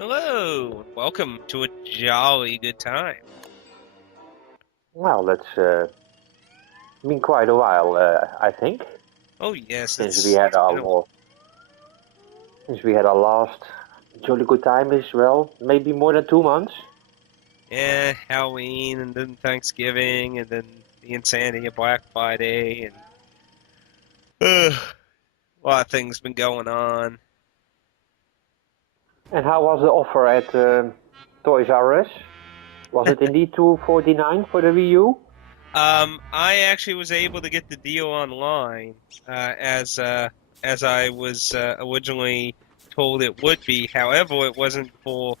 Hello, welcome to a jolly good time. Well, that's been quite a while, I think, Oh yes, since we had it's been a while. last jolly good time as well. Maybe more than 2 months. Yeah, Halloween and then Thanksgiving and then the insanity of Black Friday and a lot of things been going on. And how was the offer at Toys R Us? Was it indeed 249 for the Wii U? I actually was able to get the deal online, as I was originally told it would be. However, it wasn't for.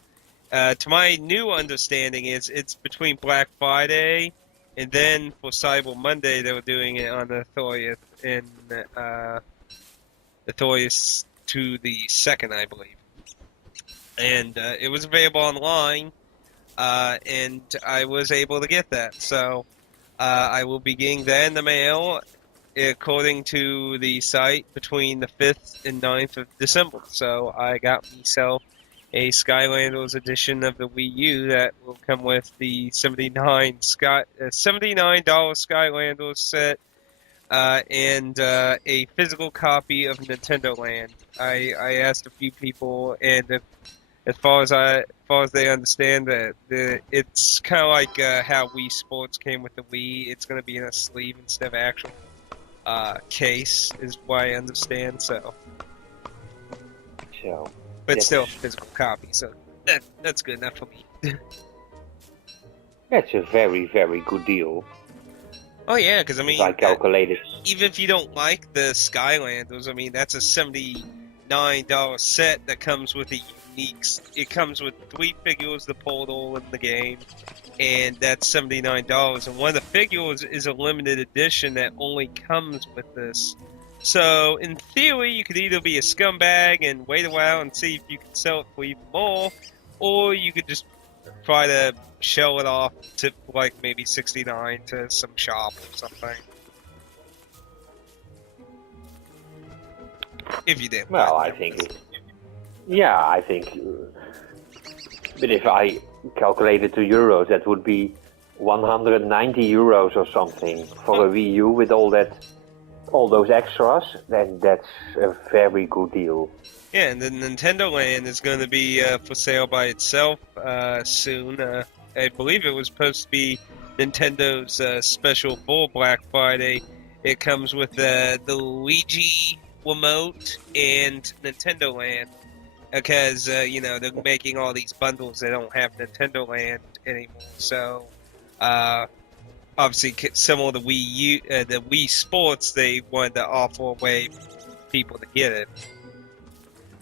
To my new understanding, it's between Black Friday and then for Cyber Monday they were doing it on the 30th and the 30th to the 2nd, I believe. And it was available online, and I was able to get that. So I will be getting that in the mail, according to the site, between the 5th and 9th of December. So I got myself a Skylanders edition of the Wii U that will come with the $79 Skylanders set, and a physical copy of Nintendo Land. I asked a few people, and as far as they understand that it's kind of like how Wii Sports came with the Wii. It's going to be in a sleeve instead of actual case, is what I understand. So, So but that's still a physical copy. So that's good enough for me. that's a very very good deal. Oh yeah, because I If I mean, calculated, even if you don't like the Skylanders, I mean that's a $79 set that comes with a unique. It comes with 3 figures, the portal, in the game, and that's $79. And one of the figures is a limited edition that only comes with this. So in theory, you could either be a scumbag and wait a while and see if you can sell it for even more, or you could just try to shell it off to like maybe 69 to some shop or something. If you didn't well, want I to. think yeah, I think. But if I calculate it to euros, that would be 190 euros or something for Oh, a Wii U with all those extras. Then that's a very good deal. yeah, and then Nintendo Land is going to be for sale by itself soon. I believe it was supposed to be Nintendo's special for Black Friday. It comes with the Luigi remote and Nintendo Land because they're making all these bundles. They don't have Nintendo Land anymore, so uh, obviously similar to the Wii Sports, they wanted to offer a way for people to get it.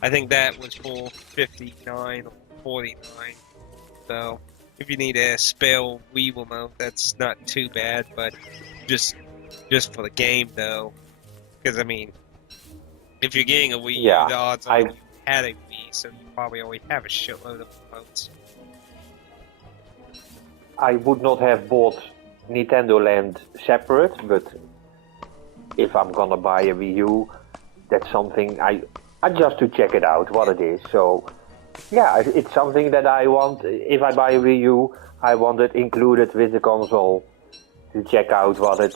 I think that was for 59 or 49. So if you need a spare Wii remote, that's not too bad. But just just for the game though, because I mean, if you're getting a Wii U, Yeah, the odds are I you had a Wii, so you probably already have a shitload of remotes. I would not have bought Nintendo Land separate, but if I'm gonna buy a Wii U, that's something I just to check it out what it is. So yeah, it's something that I want. If I buy a Wii U, I want it included with the console to check out what it.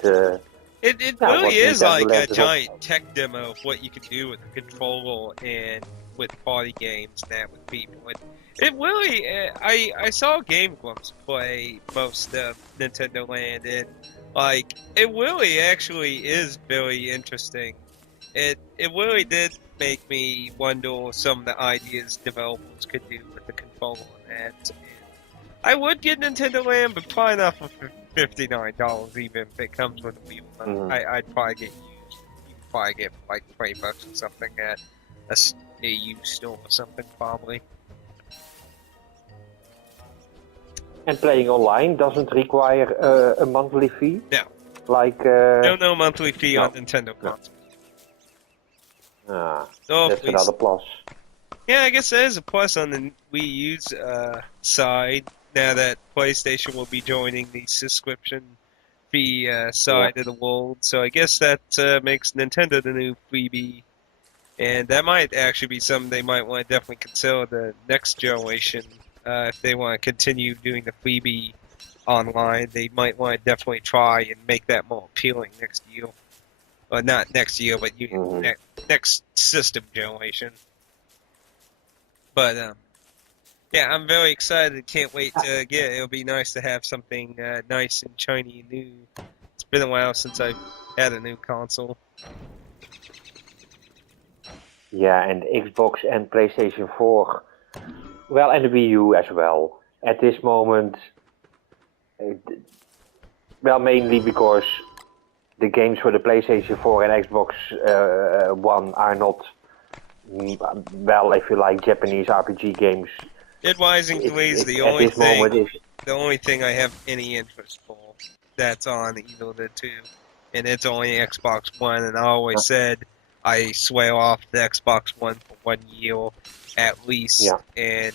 It Yeah, really what is Nintendo like a Land is all giant about. tech demo of what you can do with the controller and with party games and that with people. It really, I saw Game Grumps play most of Nintendo Land, and like it really actually is very interesting. It really did make me wonder some of the ideas developers could do with the controller and that. I would get Nintendo Land, but probably not for $59, even if it comes with a Wii remote. Mhm. I'd probably get used. You could probably get like $20 or something at a used store or something, probably. And playing online doesn't require a monthly fee, No, like no monthly fee on no, Nintendo no. console. Ah, So that's please, another plus. yeah, I guess there is a plus on the Wii U's side now that PlayStation will be joining the subscription fee Yeah. side of the world. So I guess that makes Nintendo the new freebie And that might actually be something they might want to definitely consider the next generation. If they want to continue doing the freebie online, they might want to definitely try and make that more appealing next year. Well, not next year, but next system generation. But yeah, I'm very excited. Can't wait to get it. It'll be nice to have something nice and shiny and new. It's been a while since I've had a new console. Yeah, and Xbox and PlayStation 4. Well, and the Wii U as well. At this moment, well, mainly because the games for the PlayStation 4 and Xbox One are not, well, if you like Japanese RPG games. Dead Rising 3 is the only thing I have any interest for. That's on either of the two, and it's only Xbox One. And I always said I swear off the Xbox One for 1 year at least, and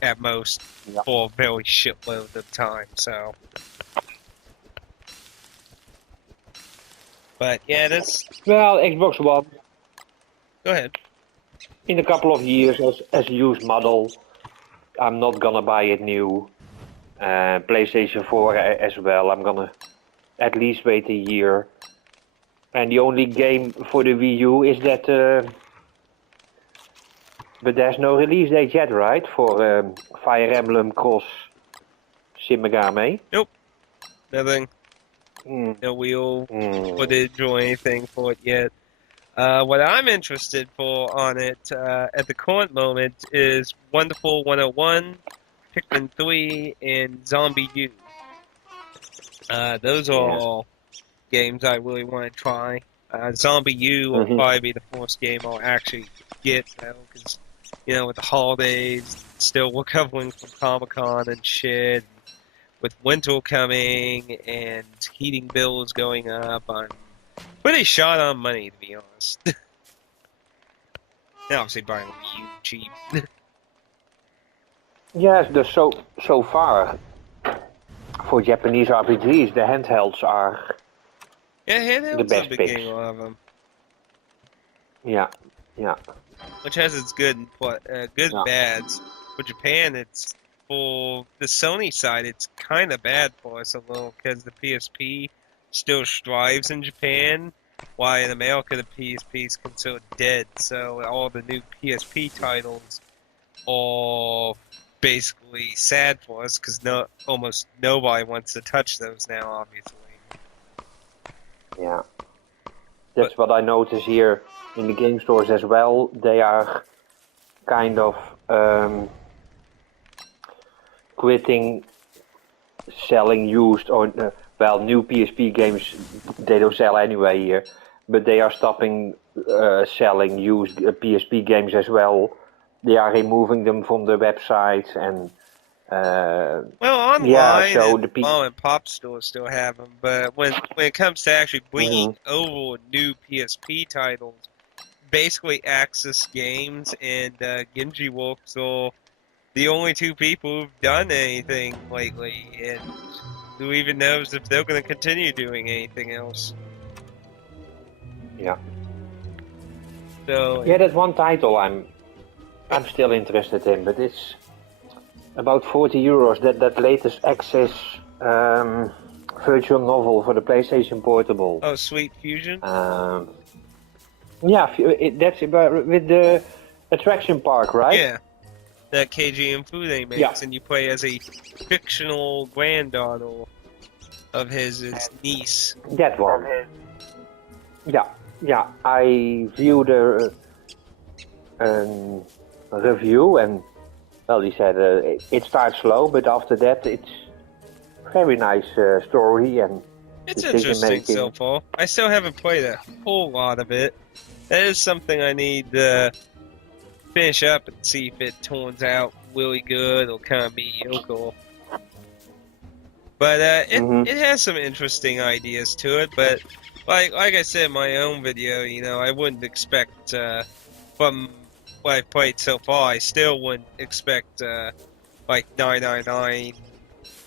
at most for a very shitload of time. So, but yeah, that's well, Xbox One. Go ahead. In a couple of years, as a used model, I'm not gonna buy it new. PlayStation 4 as well. I'm gonna at least wait a year. And the only game for the Wii U is that, but there's no release date yet, right? For Fire Emblem Cross Shin Megami. Nope, nothing. No wheel footage or anything for it yet. What I'm interested for on it at the current moment is Wonderful 101, Pikmin 3, and Zombie U. Those are all games I really want to try. Zombie U will probably be the first game I'll actually get, because, with the holidays, still recovering from Comic-Con and shit, with winter coming and heating bills going up, I'm pretty short on money, to be honest. Now, obviously buying Wii U cheap. Yes, so far for Japanese RPGs, the handhelds are handhelds the best are picks. getting a lot of them. Yeah. Which has its good and bads. For Japan, it's for the Sony side, it's kind of bad for us a little because the PSP still strives in Japan, while in America the PSP is considered dead. So all the new PSP titles are basically sad for us because almost nobody wants to touch those now, obviously. Yeah. That's what I notice here in the game stores as well. They are kind of quitting selling used or new PSP games. They don't sell anyway here, but they are stopping selling used PSP games as well. They are removing them from the websites and online, so and mom and pop stores still have them, but when it comes to actually bringing over new PSP titles, basically Axis Games and Genji Works are the only two people who've done anything lately, and who even knows if they're going to continue doing anything else. Yeah. So that's one title I'm still interested in, but it's about 40 euros. That latest Access virtual novel for the PlayStation Portable. Oh, Sweet Fusion. That's with the attraction park, right? Yeah, that KGM Fude makes, and you play as a fictional granddaughter of his niece. That one. Yeah. I viewed a review, and well, he said it starts slow, but after that it's very nice story and it's interesting so far. I still haven't played a whole lot of it. That is something I need to finish up and see if it turns out really good or kind of mediocre. But it has some interesting ideas to it. But like I said in my own video, I wouldn't expect from what I've played so far, I still wouldn't expect like 999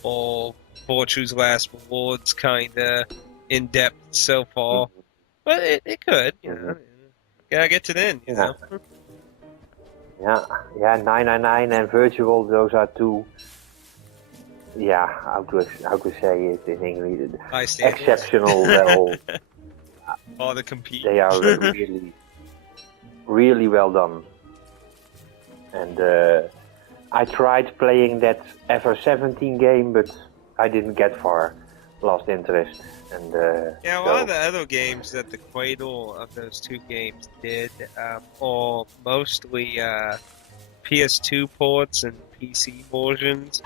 or Virtue's Last Rewards kind of in depth so far. But it could, Gotta get to the end, you know? Yeah, 999 and virtual, those are two, how to say it in English, Bystanders. exceptional, well, All the compete. they are really, really well done. And I tried playing that FR17 game, but I didn't get far, lost interest. And Yeah, a lot of the other games that the cradle of those two games did, are mostly PS2 ports and PC versions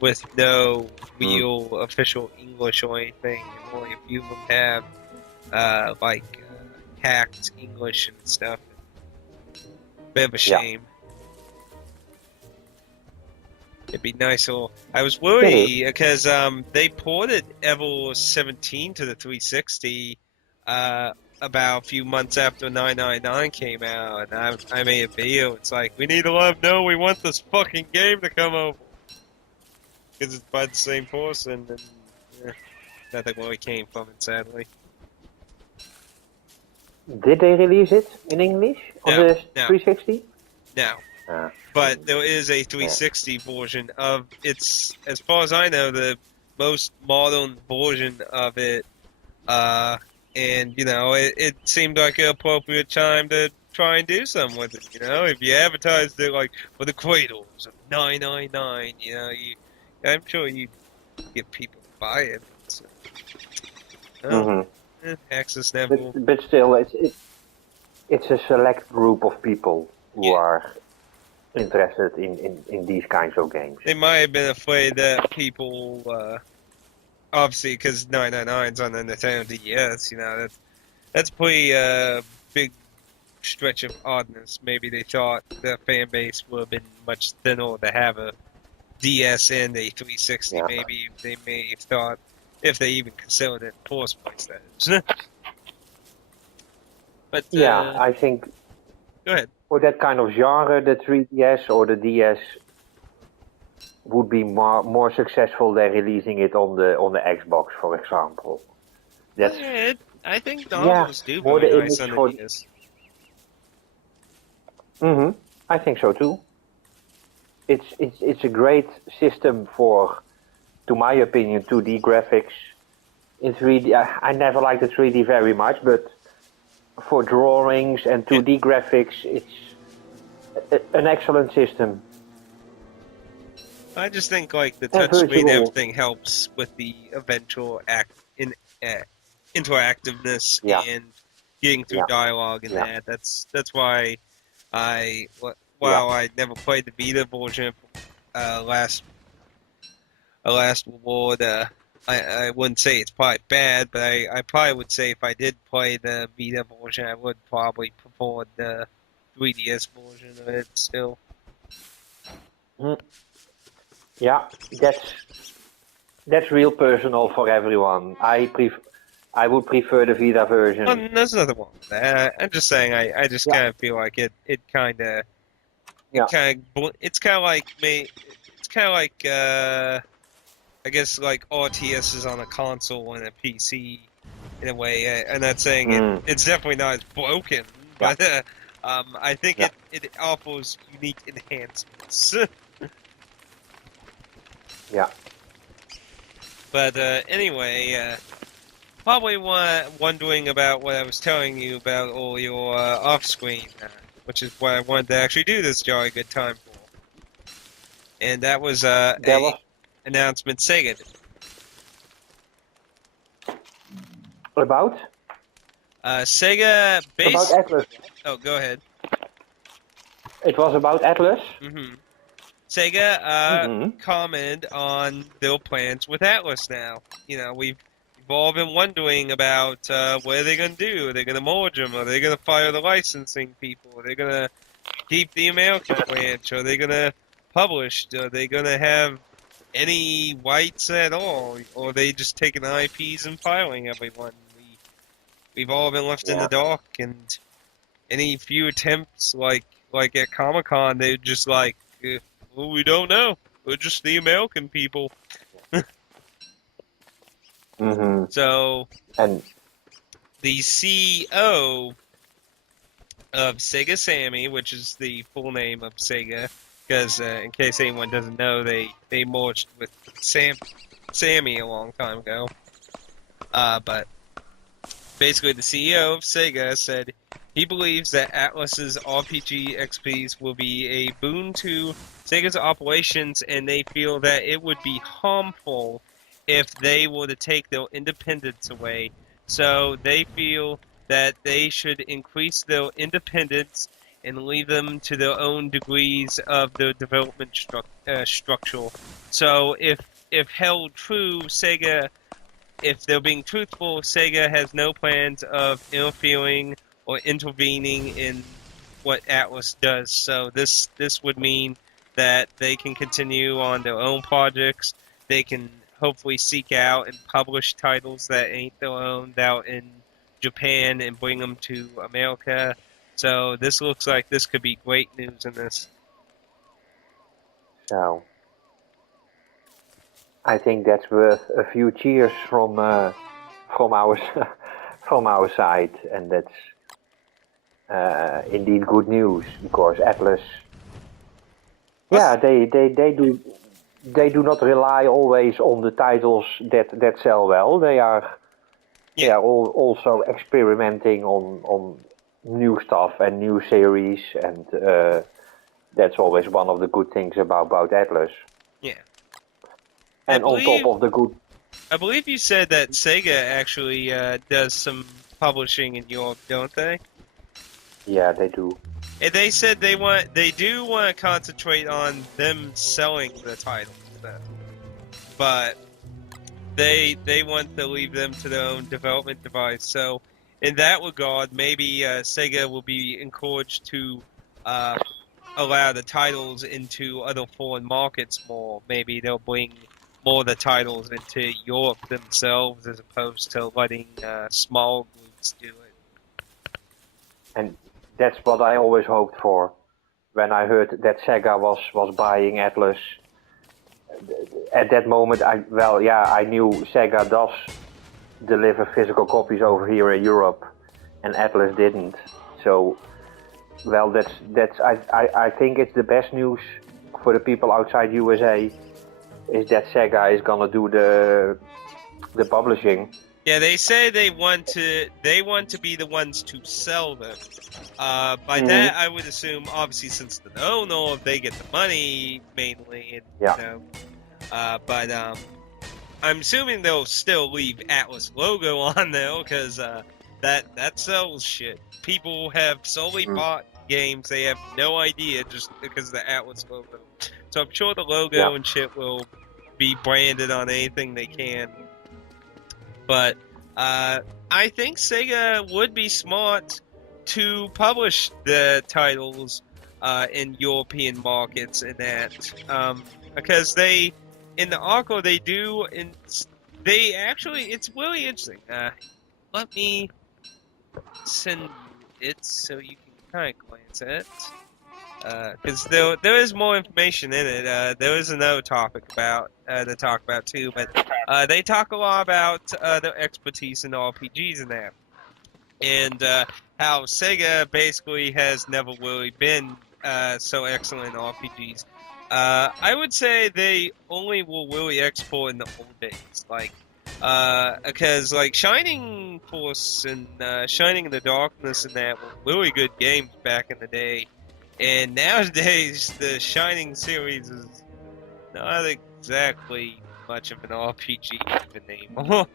with no real official English or anything, and only a few of them have hacked English and stuff. Bit of a shame. It'd be nice. I was worried because they ported Evo 17 to the 360 about a few months after 999 came out, and I made a video. It's like, we need to let them know we want this fucking game to come over because it's by the same person, and nothing really came from it, sadly. Did they release it in English on the 360? No. But there is a 360 version of it's, as far as I know, the most modern version of it. And it seemed like an appropriate time to try and do something with it. If you advertised it like for the cradles of 999, I'm sure you'd get people to buy it. So, access never. But still, it's a select group of people who are interested in these kinds of games. They might have been afraid that people, obviously, because 999's on the Nintendo DS, that's a pretty big stretch of oddness. Maybe they thought the fan base would have been much thinner to have a DS and a 360. Yeah. Maybe they may have thought, if they even considered it in the first place, that is. But I think. Go ahead. For that kind of genre, the 3DS or the DS would be more successful than releasing it on the Xbox, for example. I think novels do very nice on the DS. I think so too. It's a great system for, to my opinion, 2D graphics. In 3D, I never liked the 3D very much, but for drawings and 2D graphics, it's an excellent system. I just think the touchscreen and everything helps with the eventual interactiveness and getting through dialogue and that. That's why I never played the Vita version last Reward. I wouldn't say it's probably bad, but I probably would say if I did play the Vita version, I would probably prefer the 3DS version of it still. Yeah, that's real personal for everyone. I would prefer the Vita version. Well, there's nothing wrong with that. I'm just saying I just kind of feel like it kind of it's kind of like I guess like RTS is on a console and a PC in a way. I'm not saying it's definitely not as broken, but I think it offers unique enhancements. But anyway, probably wondering about what I was telling you about all your off-screen, which is what I wanted to actually do this jolly good time for. And that was announcement Sega did. About? Sega based... About Atlas. Oh, go ahead. It was about Atlas? Mm-hmm. Sega commented on their plans with Atlas now. We've all been wondering about what are they going to do? Are they going to merge them? Are they going to fire the licensing people? Are they going to keep the American branch? Are they going to publish? Are they going to have any rights at all? Or are they just taking the IPs and filing everyone? We've all been left in the dark, and any few attempts, like at Comic-Con, they're just like, well, we don't know. We're just the American people. So, and the CEO of Sega Sammy, which is the full name of Sega, because in case anyone doesn't know, they merged with Sammy a long time ago. But basically, the CEO of Sega said he believes that Atlus's RPG XPs will be a boon to Sega's operations, and they feel that it would be harmful if they were to take their independence away. So they feel that they should increase their independence and leave them to their own degrees of their development structure. So if held true, Sega, if they're being truthful, Sega has no plans of interfering or intervening in what Atlus does. So this would mean that they can continue on their own projects. They can hopefully seek out and publish titles that ain't their own out in Japan and bring them to America. So this looks like this could be great news in this. So I think that's worth a few cheers from our from our side, and that's indeed good news, because Atlas, yeah, they do not rely always on the titles that sell well. They are also experimenting on new stuff and new series, and that's always one of the good things about Atlas. Yeah. And on top of the good, I believe you said that Sega actually does some publishing in Europe, don't they? yeah, they do. And they said they do want to concentrate on them selling the titles, but they want to leave them to their own development device. So in that regard, maybe Sega will be encouraged to allow the titles into other foreign markets more. Maybe they'll bring more of the titles into Europe themselves, as opposed to letting small groups do it. And that's what I always hoped for when I heard that Sega was buying Atlas. At that moment, I knew Sega does deliver physical copies over here in Europe, and Atlas didn't. So, well, I think it's the best news for the people outside USA, is that Sega is gonna do the publishing. Yeah, they say they want to be the ones to sell them. By that, I would assume, obviously, since the owner, they get the money mainly, and Yeah. but I'm assuming they'll still leave Atlas logo on there, because that sells shit. People have solely bought games, they have no idea, just because of the Atlas logo. So I'm sure the logo and shit will be branded on anything they can. But I think Sega would be smart to publish the titles in European markets, and that because they, in the article, they do, and they actually, it's really interesting. Let me send you it so you can kind of glance at it. Because there is more information in it. There is another topic about to talk about too, but they talk a lot about their expertise in RPGs and that, and how Sega basically has never really been so excellent in RPGs. I would say they only will really export in the old days, like because like Shining Force and Shining in the Darkness and that were really good games back in the day. And nowadays, the Shining series is not exactly much of an RPG even anymore.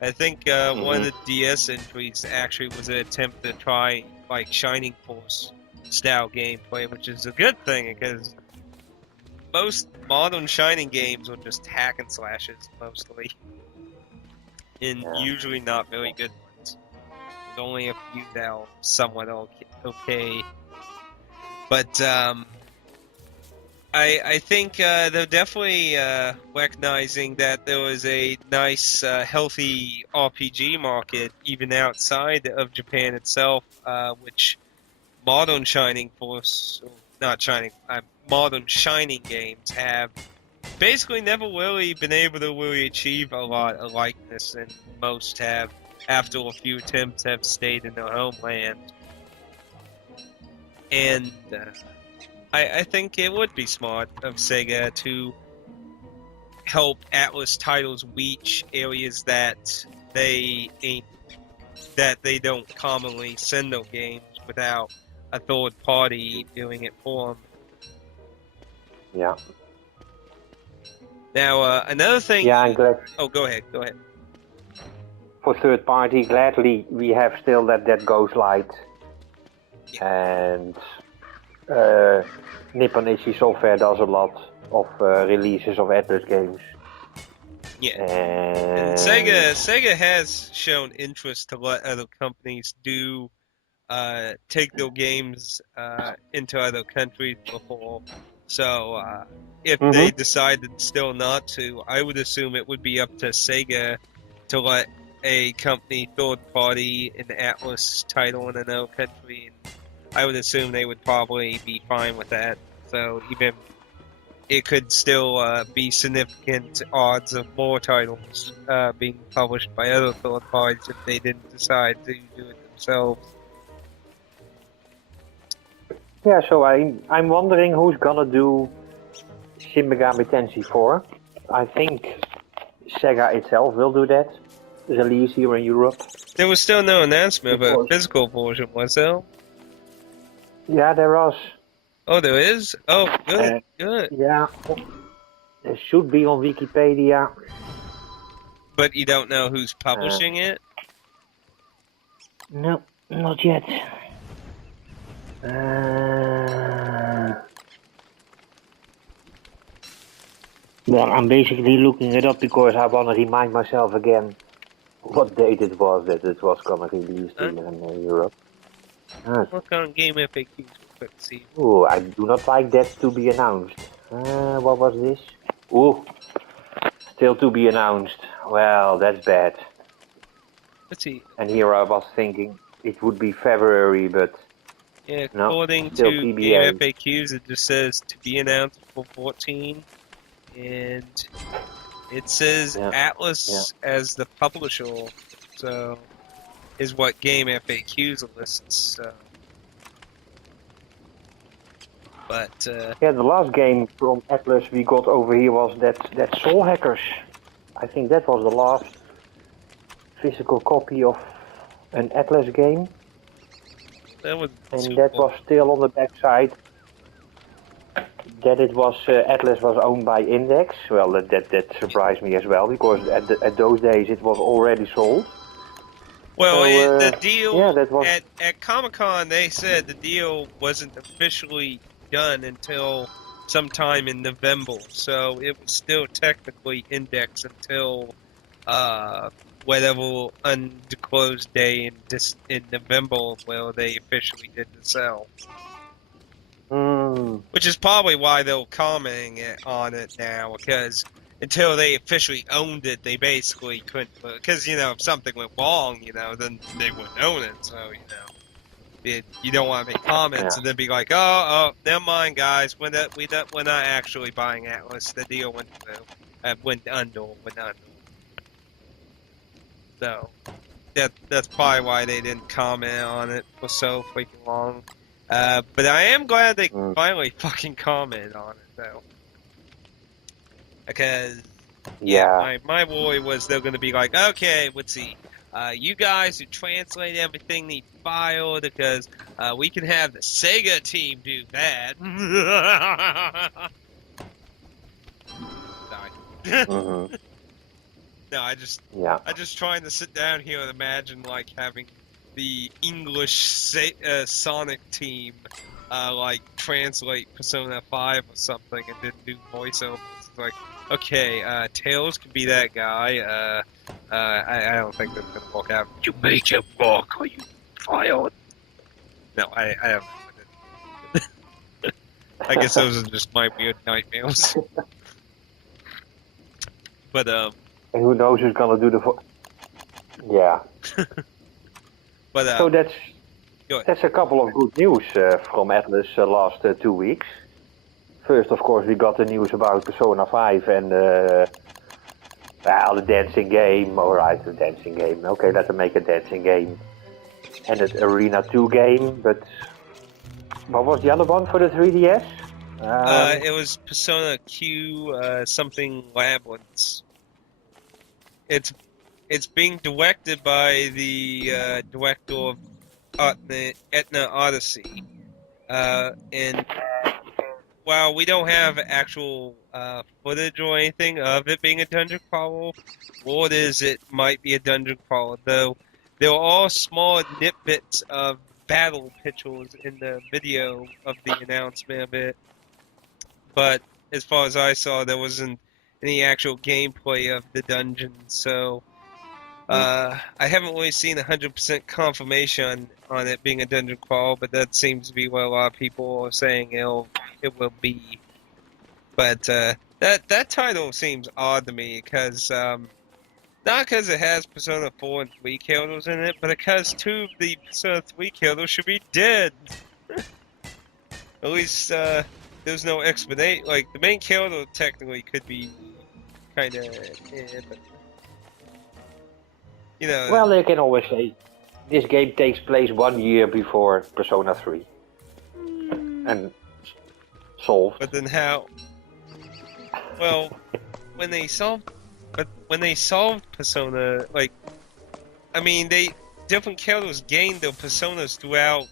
I think one of the DS entries actually was an attempt to try like Shining Force style gameplay, which is a good thing, because most modern Shining games are just hack and slashes mostly, and usually not very good ones. There's only a few that are somewhat okay. But I think they're definitely recognizing that there was a nice, healthy RPG market even outside of Japan itself, which modern Shining Force, not Shining, modern Shining games have basically never really been able to really achieve a lot of likeness, and most have, after a few attempts, have stayed in their homeland. And I think it would be smart of Sega to help Atlas titles reach areas that they don't commonly send their games without a third party doing it for them. Yeah. Now, another thing. Yeah, I'm glad. Oh, go ahead. Go ahead. For third party, gladly we have still that Ghost Light and Nippon Ichi Software does a lot of releases of Atlas games. Yeah. And Sega has shown interest to let other companies take their games into other countries before. So if they decided still not to, I would assume it would be up to Sega to let a company third party an Atlas title in another country. And I would assume they would probably be fine with that. So even it could still be significant odds of more titles being published by other third parties if they didn't decide to do it themselves. yeah, so I'm wondering who's gonna do Shin Megami Tensei 4. I think Sega itself will do that. Release here in Europe. There was still no announcement of a physical version, was there? Yeah, there was. Oh, there is? Oh, good, good. Yeah, it should be on Wikipedia. But you don't know who's publishing it? No, not yet. Well, I'm basically looking it up because I want to remind myself again what date it was that it was gonna release here in Europe. Look on Game FAQs quick, see. Oh, I do not like that to be announced. What was this? Oh, still to be announced. Well, that's bad. Let's see. And here I was thinking it would be February, but yeah, according no, still to TBA. Game FAQs, it just says to be announced for 14, and it says Atlas as the publisher, so is what Game FAQs lists. So. But yeah, the last game from Atlas we got over here was that Soul Hackers. I think that was the last physical copy of an Atlas game. That was and that was still on the backside that it was Atlas was owned by Index. Well, that surprised me as well because at those days it was already sold. Well, so, the deal that was... at Comic-Con, they said the deal wasn't officially done until sometime in November, so it was still technically Index until whatever undisclosed day in November where they officially did the sale. Which is probably why they're commenting on it now, because until they officially owned it, they basically couldn't. Because, if something went wrong, then they wouldn't own it. So, you don't want to make comments and then be like, oh, never mind, guys. We're not actually buying Atlas. The deal went under. So, that's probably why they didn't comment on it for so freaking long. But I am glad they finally fucking commented on it, though. Because, my worry was they're going to be like, okay, let's see. You guys who translate everything need filed because we can have the Sega team do that. Sorry. No, I just trying to sit down here and imagine like having the English Sonic team translate Persona 5 or something and then do voiceovers. It's like, okay, Tails can be that guy. I don't think that's gonna work out. You make him walk, or you fired. No, I don't know. I guess those are just my weird nightmares. But and who knows who's gonna do the But so that's a couple of good news from Atlas last 2 weeks. First, of course, we got the news about Persona 5 and the dancing game. Alright, the dancing game. Okay, let them make a dancing game. And an Arena 2 game, but What was the other one for the 3DS? It was Persona Q something Labyrinths. It's being directed by the director of Etna Odyssey, and while we don't have actual footage or anything of it being a dungeon crawler, what is it might be a dungeon crawler, though there were all small nitbits of battle pictures in the video of the announcement of it, but as far as I saw, there wasn't any actual gameplay of the dungeon, so I haven't really seen 100% confirmation on it being a dungeon crawl, but that seems to be what a lot of people are saying it will be. But that title seems odd to me because not because it has Persona 4 and 3 characters in it, but because two of the Persona 3 characters should be dead. At least there's no explanation. Like the main character technically could be kind of, but you know. Well, they can always say this game takes place 1 year before Persona 3. And solved. But then how? Well, when they solved Persona, like, I mean, different characters gained their personas throughout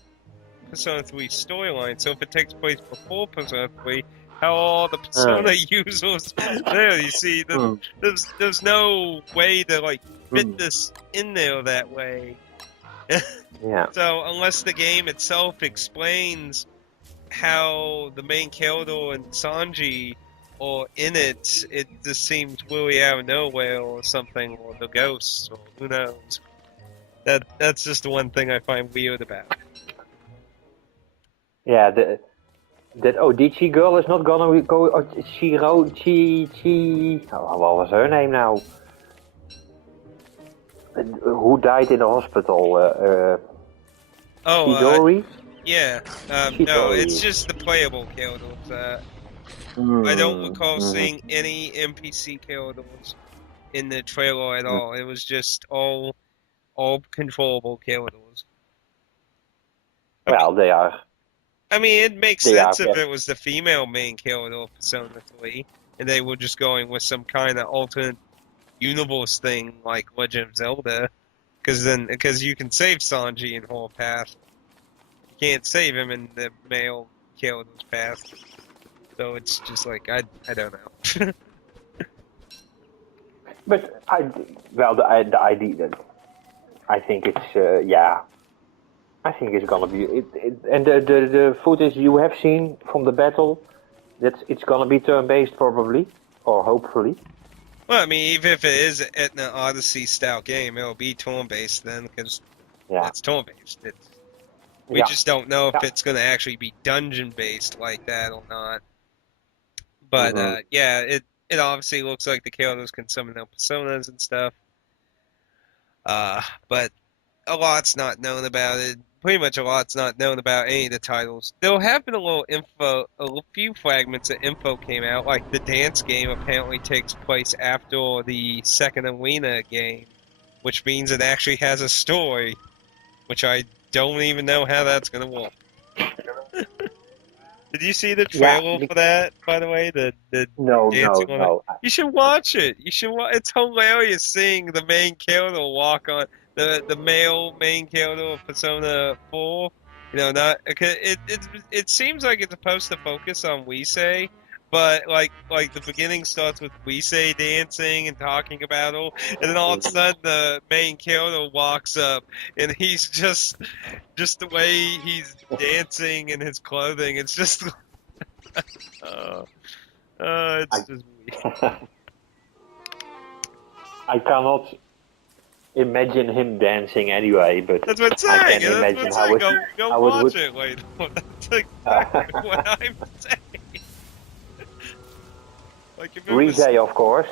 Persona 3 storyline. So if it takes place before Persona 3, how are all the Persona users there? You see, there's no way to like fit this in there that way. Yeah. So unless the game itself explains how the main character and Sanji are in it, it just seems really out of nowhere or something, or the ghosts, or who knows. That's just the one thing I find weird about it. Yeah, that Odichi girl is not gonna go. What was her name now? Who died in the hospital? Chidori? Yeah. No, it's just the playable characters. I don't recall seeing any NPC characters in the trailer at all. It was just all controllable characters. Well, they are. I mean, it makes sense if it was the female main character of Persona 3, and they were just going with some kind of alternate universe thing like Legend of Zelda, because you can save Sanji in Hall Path. You can't save him in the male character's path. So it's just like, I don't know. But the idea, I think it's, yeah. I think it's gonna be and the footage you have seen from the battle, it's gonna be turn-based probably, or hopefully. Well, I mean, even if it is an Etna Odyssey style game, it'll be turn-based then, because it's turn-based. We just don't know if it's gonna actually be dungeon-based like that or not. But yeah, it obviously looks like the characters can summon their personas and stuff. But a lot's not known about it. Pretty much a lot's not known about any of the titles. There have been a few fragments of info came out, like the dance game apparently takes place after the second arena game, which means it actually has a story, which I don't even know how that's going to work. Did you see the trailer for that, by the way? The dancing on no. You should watch it. It's hilarious seeing the main character walk on the male main character of Persona 4. You know, it seems like it's supposed to focus on Weisei, but like the beginning starts with Weisei dancing and talking about her, and then all of a sudden the main character walks up, and he's just the way he's dancing in his clothing. It's just, it's just weird. I cannot imagine him dancing anyway, but that's what I'm saying. I can imagine how it Go watch it later. That's exactly what I'm saying. Like Weisei, of course.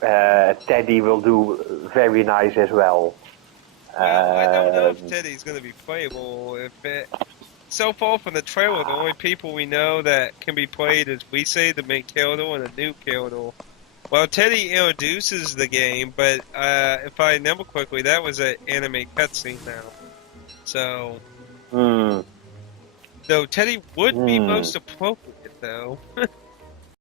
Teddy will do very nice as well. Well, I don't know if Teddy's going to be playable. So far from the trailer, the only people we know that can be played is Weisei, the main character, and a new character. Well, Teddy introduces the game, but if I remember quickly, that was an anime cutscene now. So, Though Teddy would be Hmm. most appropriate, though.